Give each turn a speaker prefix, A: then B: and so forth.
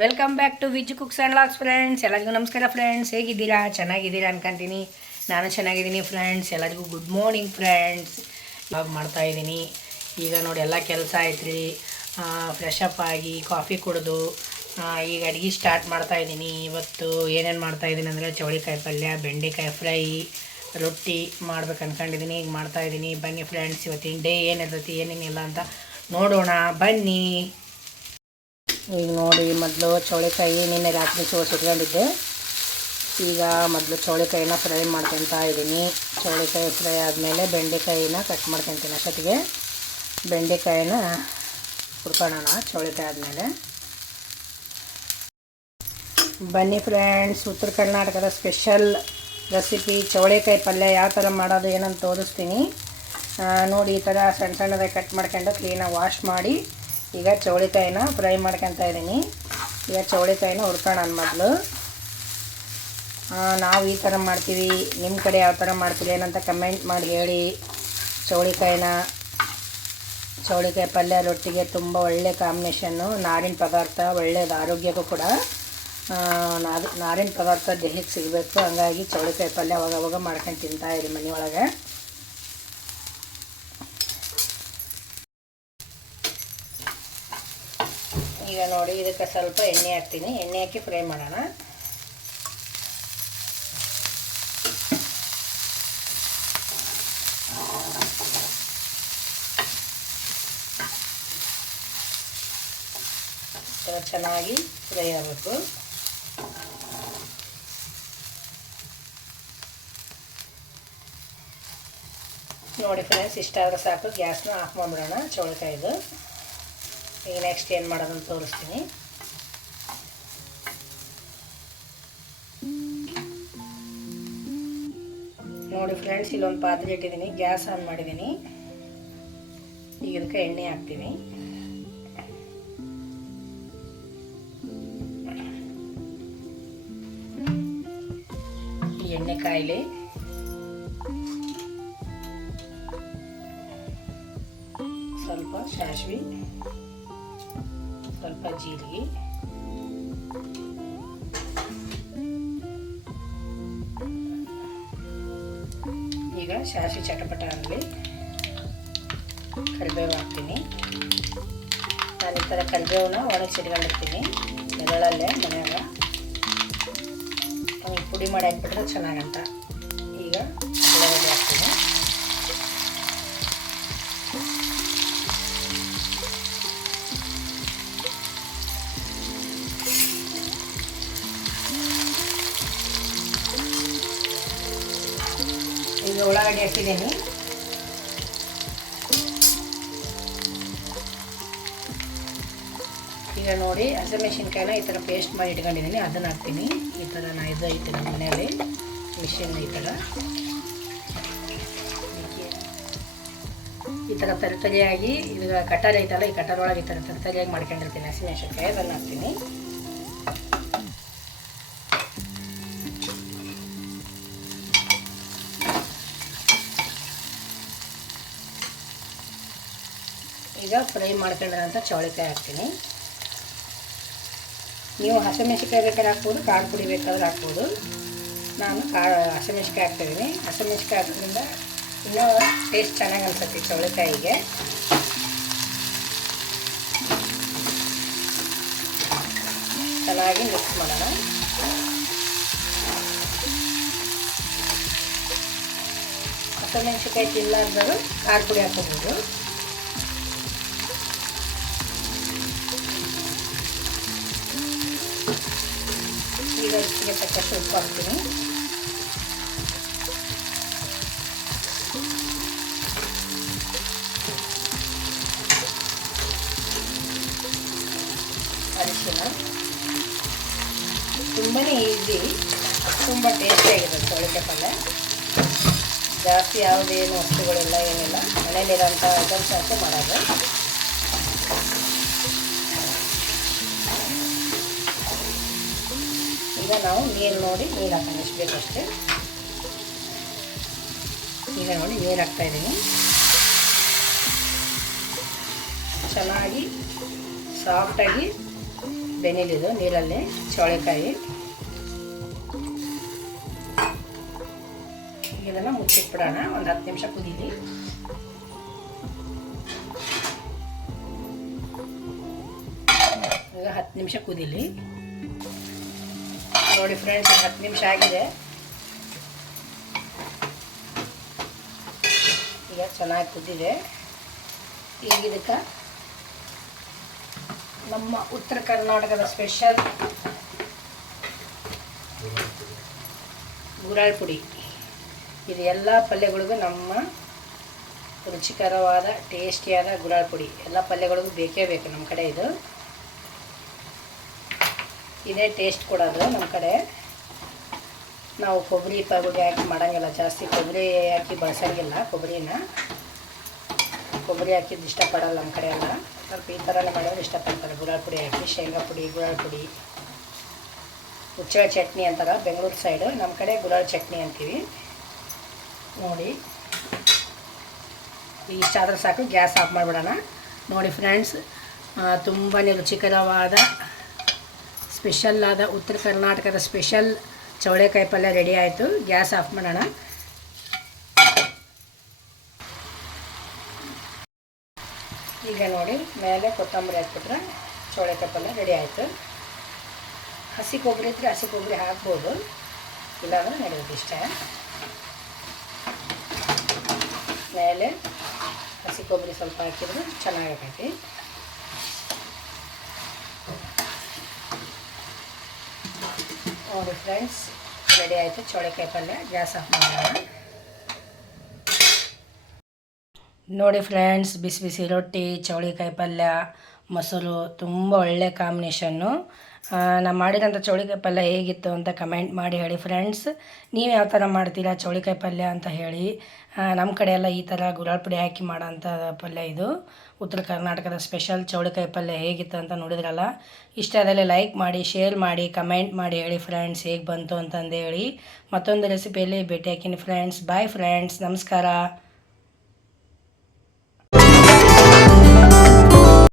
A: Welcome back to Viz cooks and locks friends ಎಲ್ಲರಿಗೂ ನಮಸ್ಕಾರ friends ಹೇಗಿದ್ದೀರಾ? ಚೆನ್ನಾಗಿದ್ದೀರಾ ಅನ್ಕೊಂತೀನಿ. ನಾನು ಚೆನ್ನಾಗಿದ್ದೀನಿ ಫ್ರೆಂಡ್ಸ್ ಎಲ್ಲರಿಗೂ ಗುಡ್ ಮಾರ್ನಿಂಗ್ ಫ್ರೆಂಡ್ಸ್ ಇವಾಗ ಮಾಡ್ತಾಯಿದ್ದೀನಿ ಈಗ ನೋಡಿ, ಎಲ್ಲ ಕೆಲಸ ಆಯ್ತು ಫ್ರೆಶ್ ಅಪ್ ಆಗಿ ಕಾಫಿ ಕುಡಿದು ಈಗ ಅಡುಗೆ ಸ್ಟಾರ್ಟ್ ಮಾಡ್ತಾಯಿದ್ದೀನಿ ಇವತ್ತು ಏನೇನು ಮಾಡ್ತಾಯಿದ್ದೀನಿ ಅಂದರೆ, ಚೌಳಿಕಾಯಿ ಪಲ್ಯ, ಬೆಂಡೆಕಾಯಿ ಫ್ರೈ ರೊಟ್ಟಿ ಮಾಡ್ಬೇಕು ಅಂದ್ಕೊಂಡಿದ್ದೀನಿ ಈಗ ಮಾಡ್ತಾಯಿದ್ದೀನಿ ಬನ್ನಿ ಫ್ರೆಂಡ್ಸ್ ಇವತ್ತಿನ ಡೇ ಏನಿರ್ತೈತಿ, ಏನೇನಿಲ್ಲ ಅಂತ ನೋಡೋಣ. ಬನ್ನಿ. ಈಗ ನೋಡಿ ಮೊದಲು ಚೌಳಿಕಾಯಿ ನಿನ್ನೆ ರಾತ್ರಿ ಸೋಸಿಟ್ಕೊಂಡಿದ್ದೆ ಈಗ ಮೊದಲು ಚೌಳಿಕಾಯಿನ ಫ್ರೈ ಮಾಡ್ಕೊತಾ ಇದ್ದೀನಿ ಚೌಳಿಕಾಯಿ ಫ್ರೈ ಆದಮೇಲೆ ಬೆಂಡೆಕಾಯಿನ ಕಟ್ ಮಾಡ್ಕೊತೀನಿ ಅಷ್ಟೊತ್ತಿಗೆ. ಬೆಂಡೆಕಾಯಿನ ಹುರ್ಕೊಳ್ಳೋಣ ಚೌಳಿಕಾಯಿ ಆದಮೇಲೆ. ಬನ್ನಿ ಫ್ರೆಂಡ್ಸ್ ಉತ್ತರ ಕರ್ನಾಟಕದ ಸ್ಪೆಷಲ್ ರೆಸಿಪಿ ಚೌಳಿಕಾಯಿ ಪಲ್ಯ ಯಾವ ಥರ ಮಾಡೋದು ಏನಂತ ತೋರಿಸ್ತೀನಿ. ನೋಡಿ ಈ ಥರ ಸಣ್ಣ ಸಣ್ಣದಾಗಿ ಕಟ್ ಮಾಡ್ಕೊಂಡು ಕ್ಲೀನಾಗಿ ವಾಶ್ ಮಾಡಿ ಈಗ ಚೌಳಿಕಾಯಿನ ಫ್ರೈ ಮಾಡ್ಕೊತಾ ಇದ್ದೀನಿ. ಈಗ ಚೌಳಿಕಾಯಿನ ಹುರ್ಕೋಣ ಮೊದಲು. ನಾವು ಈ ಥರ ಮಾಡ್ತೀವಿ ನಿಮ್ಮ ಕಡೆ ಯಾವ ಥರ ಮಾಡ್ತೀವಿ ಏನಂತ ಕಮೆಂಟ್ ಮಾಡಿ ಹೇಳಿ. ಚೌಳಿಕಾಯಿನ, ಚೌಳಿಕಾಯಿ ಪಲ್ಯ ರೊಟ್ಟಿಗೆ ತುಂಬ ಒಳ್ಳೆ ಕಾಂಬಿನೇಷನ್ನು ನಾರಿನ ಪದಾರ್ಥ ಒಳ್ಳೆಯದು ಆರೋಗ್ಯಕ್ಕೂ ಕೂಡ ನಾರಿನ ಪದಾರ್ಥ ದೇಹಕ್ಕೆ ಸಿಗಬೇಕು. ಹಂಗಾಗಿ ಚೌಳಿಕಾಯಿ ಪಲ್ಯ ಅವಾಗವಾಗ ಅವಾಗ ಮಾಡ್ಕೊಂಡು ತಿಂತಾ ಇರಿ ಮನೆಯೊಳಗೆ. ಈಗ ನೋಡಿ ಇದಕ್ಕೆ ಸ್ವಲ್ಪ ಎಣ್ಣೆ ಹಾಕ್ತೀನಿ. ಎಣ್ಣೆ ಹಾಕಿ ಫ್ರೈ ಮಾಡೋಣ. ಚೆನ್ನಾಗಿ ಫ್ರೈ ಆಗಬೇಕು. ನೋಡಿ ಫ್ರೆಂಡ್ಸ್ ಇಷ್ಟಾದರೂ ಸಾಕು. ಗ್ಯಾಸ್ನ ಆಫ್ ಮಾಡಿಬಿಡೋಣ. ಚೌಳಿಕಾಯಿದು. ಈಗ ನೆಕ್ಸ್ಟ್ ಏನು ಮಾಡೋದಂತ ತೋರಿಸ್ತೀನಿ. ನೋಡಿ ಫ್ರೆಂಡ್ಸ್ ಇಲ್ಲೊಂದು ಪಾತ್ರೆ ಇಟ್ಟಿದ್ದೀನಿ ಗ್ಯಾಸ್ ಆನ್ ಮಾಡಿದ್ದೀನಿ ಈಗ ಇದಕ್ಕೆ ಎಣ್ಣೆ ಹಾಕ್ತೀನಿ. ಎಣ್ಣೆ ಕಾಯಿಲೆ. ಸ್ವಲ್ಪ ಸಾಸಿವೆ ಜೀರಿಗೆ. ಈಗ ಸಾಸಿವೆ ಚಟಪಟ ಆಗಲಿ ಕರಿಬೇವು ಹಾಕ್ತೀನಿ. ನಾನು ಈ ಥರ ಕರಿಬೇವನ್ನ ಒಣಗಿಸಿಟ್ಕೊಂಡಿರ್ತೀನಿ ನೆರಳಲ್ಲೇ ಮನೆಯಾಗ ಪುಡಿ ಮಾಡಿ ಹಾಕ್ಬಿಟ್ರೆ ಚೆನ್ನಾಗಂತ. ಈಗ ಈಗ ಉಳ್ಳಾಗಡ್ಡಿ ಹಾಕಿದ್ದೀನಿ ಈಗ ನೋಡಿ ಹಸಿಮೆಣ್ಸಿನ್ಕಾಯಿನ ಈ ಥರ ಪೇಸ್ಟ್ ಮಾಡಿ ಇಟ್ಕೊಂಡಿದ್ದೀನಿ. ಅದನ್ನು ಹಾಕ್ತೀನಿ. ಈ ಥರ ಇದು ಐತೆ ನಮ್ಮ ಮನೆಯಲ್ಲಿ. ಮಿಷಿನ್ ಈ ಥರ. ಈ ಥರ ತರಿತರಿಯಾಗಿ ಇದು ಕಟರ್ ಐತಲ್ಲ, ಈ ಕಟರ್ ಒಳಗೆ ಈ ಥರ ತರಿತರಿಯಾಗಿ ಮಾಡ್ಕೊಂಡಿರ್ತೀನಿ ಹಸಿಮೆಣ್ಸಿನ್ಕಾಯಿ ಅದನ್ನು ಹಾಕ್ತೀನಿ. ಈಗ ಫ್ರೈ ಮಾಡ್ಕೊಂಡಿರೋಂಥ ಚೌಳಿಕಾಯಿ ಹಾಕ್ತೀನಿ. ನೀವು ಹಸಿಮೆಣಸಿಕಾಯಿ ಬೇಕಾದ್ರೆ ಹಾಕ್ಬೋದು ಖಾರ ಪುಡಿ ಬೇಕಾದ್ರೆ ಹಾಕ್ಬೋದು. ನಾನು ಕಾ ಹಸಿಮೆಣಸಿಕಾಯಿ ಹಾಕ್ತಿದ್ದೀನಿ ಹಸಿಮೆಣಸಿಕಾಯಿ ಹಾಕೋದ್ರಿಂದ ಇನ್ನೂ ಟೇಸ್ಟ್ ಚೆನ್ನಾಗಿ ಅನ್ಸುತ್ತೆ ಚೌಳಿಕಾಯಿಗೆ. ಚೆನ್ನಾಗಿ ಮಿಕ್ಸ್ ಮಾಡೋಣ. ಹಸಿಮೆಣಸಿಕಾಯಿ ತಿನ್ನಲಾರ್ದವರು ಖಾರ ಪುಡಿ ಹಾಕೋಬೋದು ಈಗ ರುಚಿಗೆ ತಕ್ಕಷ್ಟು ಉಪ್ಪು ಹಾಕ್ತೀನಿ. ಅರಿಶಿನ. ತುಂಬಾ ಈಸಿ, ತುಂಬ ಟೇಸ್ಟಿಯಾಗಿದೆ ಚೌಳಿಕಾಯಿ ಪಲ್ಯ. ಜಾಸ್ತಿ ಯಾವುದೇನು ವಸ್ತುಗಳೆಲ್ಲ ಏನಿಲ್ಲ. ಮನೇಲಿರೋಂಥ ಐಟಮ್ಸ್ ಹಾಕಿ ಮಾಡೋದು. ಈಗ ನಾವು ನೀರು ನೋಡಿ ನೀರು ಹಾಕೋಣ ಎಷ್ಟು ಬೇಕಷ್ಟೇ ಈಗ ನೋಡಿ ನೀರು ಹಾಕ್ತಾಯಿದ್ದೀನಿ ಚೆನ್ನಾಗಿ ಸಾಫ್ಟಾಗಿ ಬೆನಿಲಿದು ನೀರಲ್ಲಿ ಚೌಳಿಕಾಯಿ. ಇದನ್ನು ಮುಚ್ಚಿಟ್ಬಿಡೋಣ, ಒಂದು ಹತ್ತು ನಿಮಿಷ ಕುದೀಲಿ. ಈಗ ಹತ್ತು ನಿಮಿಷ ಕುದೀಲಿ. ನೋಡಿ ಫ್ರೆಂಡ್ಸ್ ಹತ್ತು ನಿಮಿಷ ಆಗಿದೆ. ಈಗ ಚೆನ್ನಾಗಿ ಕುದ್ದಿದೆ. ಈಗ ಇದಕ್ಕೆ ನಮ್ಮ ಉತ್ತರ ಕರ್ನಾಟಕದ ಸ್ಪೆಷಲ್ ಗುರಾಳ್ ಪುಡಿ. ಇದು ಎಲ್ಲ ಪಲ್ಯಗಳಿಗೂ ನಮ್ಮ ರುಚಿಕರವಾದ ಟೇಸ್ಟಿಯಾದ ಗುರಾಳ್ ಪುಡಿ. ಎಲ್ಲ ಪಲ್ಯಗಳಿಗೂ ಬೇಕೇ ಬೇಕು ನಮ್ಮ ಕಡೆ ಇದು. ಇದೇ ಟೇಸ್ಟ್ ಕೊಡೋದು ನಮ್ಮ ಕಡೆ. ನಾವು ಕೊಬ್ಬರಿ ಪಗುಡಿ ಹಾಕಿ ಮಾಡೋಂಗಿಲ್ಲ, ಜಾಸ್ತಿ ಕೊಬ್ಬರಿ ಹಾಕಿ ಬಳಸೋಂಗಿಲ್ಲ ಕೊಬ್ಬರಿನ. ಕೊಬ್ಬರಿ ಹಾಕಿದ್ದು ಇಷ್ಟಪಡಲ್ಲ ನಮ್ಮ ಕಡೆ ಎಲ್ಲ. ಸ್ವಲ್ಪ ಈ ಥರನೇ ಮಾಡೋರು ಇಷ್ಟಪಡ್ತಾರೆ. ಗುಲಾಳ್ ಪುಡಿ ಹಾಕಿ, ಶೇಂಗಾ ಪುಡಿ ಗುಲಾಳ್ ಪುಡಿ. ಹುಚ್ಚಳ ಚಟ್ನಿ ಅಂತಾರೆ, ಬೆಂಗಳೂರು ಸೈಡು ನಮ್ಮ ಕಡೆ ಗುಲಾಳ್ ಚಟ್ನಿ ಅಂತೀವಿ. ನೋಡಿ. ಈಗ ಇಷ್ಟ ಸಾಕು, ಗ್ಯಾಸ್ ಆಫ್ ಮಾಡಿಬಿಡೋಣ. ನೋಡಿ ಫ್ರೆಂಡ್ಸ್ ತುಂಬಾ ರುಚಿಕರವಾದ ಸ್ಪೆಷಲ್ ಆದ ಉತ್ತರ ಕರ್ನಾಟಕದ ಸ್ಪೆಷಲ್ ಚೌಳೆಕಾಯಿ ಪಲ್ಯ ರೆಡಿ ಆಯಿತು. ಗ್ಯಾಸ್ ಆಫ್ ಮಾಡೋಣ. ಈಗ ನೋಡಿ, ಮೇಲೆ ಕೊತ್ತಂಬರಿ ಹಾಕ್ಬಿಟ್ರೆ ಚೌಳೆಕಾಯಿ ಪಲ್ಯ ರೆಡಿ ಆಯಿತು. ಹಸಿ ಕೊಬ್ಬರಿ ಇದ್ದರೆ ಹಸಿ ಕೊಬ್ಬರಿ ಹಾಕ್ಬೋದು. ಇಲ್ಲಾಂದ್ರೆ ನಡೆಯೋದು ಇಷ್ಟೇ. ಮೇಲೆ ಹಸಿ ಕೊಬ್ಬರಿ ಸ್ವಲ್ಪ ಹಾಕಿದ್ರೆ ಚೆನ್ನಾಗಾಗೈತಿ ನೋಡಿ ಫ್ರೆಂಡ್ಸ್, ರೆಡಿ ಆಯಿತು ಚೋಳೆಕಾಯಿ ಪಲ್ಯ ಗ್ಯಾಸ್ ಆಫ್ ಮಾಡೋಣ. ನೋಡಿ ಫ್ರೆಂಡ್ಸ್, ಬಿಸಿ ಬಿಸಿ ರೊಟ್ಟಿ ಚೌಳಿಕಾಯಿ ಪಲ್ಯ ಮೊಸರು, ತುಂಬ ಒಳ್ಳೆ ಕಾಂಬಿನೇಷನ್ನು ನಾನು ಮಾಡಿದಂಥ ಚೌಳಿಕಾಯಿ ಪಲ್ಯ ಹೇಗಿತ್ತು ಅಂತ ಕಮೆಂಟ್ ಮಾಡಿ ಹೇಳಿ ಫ್ರೆಂಡ್ಸ್. ನೀವು ಯಾವ ಥರ ಮಾಡ್ತೀರಾ ಚೌಳಿಕಾಯಿ ಪಲ್ಯ ಅಂತ ಹೇಳಿ. ನಮ್ಮ ಕಡೆ ಎಲ್ಲ ಈ ಥರ ಗುರಾಳ್ ಪುಡಿ ಹಾಕಿ ಮಾಡೋಂಥ ಪಲ್ಯ ಇದು. ಉತ್ತರ ಕರ್ನಾಟಕದ ಸ್ಪೆಷಲ್ ಚೌಳಿಕಾಯಿ ಪಲ್ಯ ಹೇಗಿತ್ತು ಅಂತ ನೋಡಿದ್ರಲ್ಲ? ಇಷ್ಟ ಆದಲ್ಲಿ ಲೈಕ್ ಮಾಡಿ ಶೇರ್ ಮಾಡಿ ಕಮೆಂಟ್ ಮಾಡಿ ಹೇಳಿ ಫ್ರೆಂಡ್ಸ್ ಹೇಗೆ ಬಂತು ಅಂತಂದು ಹೇಳಿ ಮತ್ತೊಂದು ರೆಸಿಪಿಯಲ್ಲಿ ಭೇಟಿ ಹಾಕಿನಿ ಫ್ರೆಂಡ್ಸ್ ಬಾಯ್ ಫ್ರೆಂಡ್ಸ್ ನಮಸ್ಕಾರ.